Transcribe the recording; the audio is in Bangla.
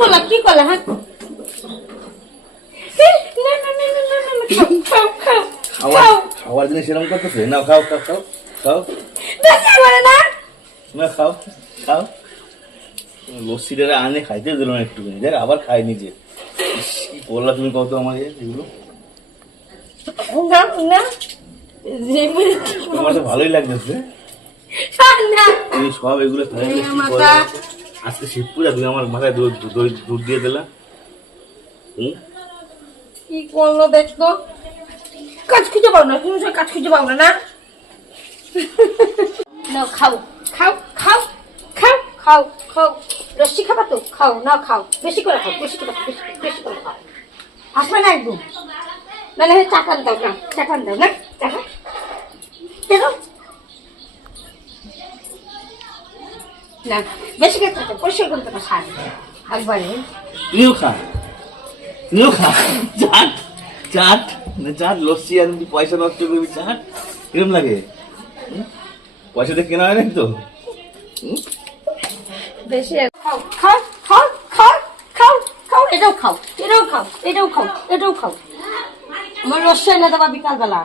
করলা কি করলা হ্যাঁ? খাওয়ার খাও। খাওয়ার জিনিস এরকম করতেছে? না খাও খাও খাও খাও। না। না খাও খাও। লস্যিটা আনে খাইতে দিল না একটুখানি। দেখ আবার খাই নিজে। কি করলা তুমি কত আমাকে এগুলো? না। না তোমার তো ভালোই লাগতেছে। না তুমি সব এগুলো আজকে শিব পূজা তুমি আমার মাথায় দই- দুধ দিয়ে দিলা। হুম? কি করল দেখতো? কাজ খুঁজে পাও না তুমি কাজ খুঁজে পাও না না? না খাও। খাও খাও খাও খাও খাও। রসি খাবা তো? খাও না খাও। বেশি করে খাও বেশি করে খাও বেশি বেশি করে খাও। আসবে না একদম। হ্যাঁ চাকান দাও না। চাকান দাও না? চাকা দেখো না বেশি পরিষ্কার সার একবারে। খা। খা। চাট চাট না চাট লস্যি আর পয়সা নষ্ট করবি চাট। কিরম লাগে? পয়সা দিয়ে কেনা হয় নাকি তো? বেশি খাও খাও খাও খাও খাও খাও এটাও খাও এটাও খাও এটাও খাও এটাও খাও। আমার রসই না দেবা বিকালবেলা।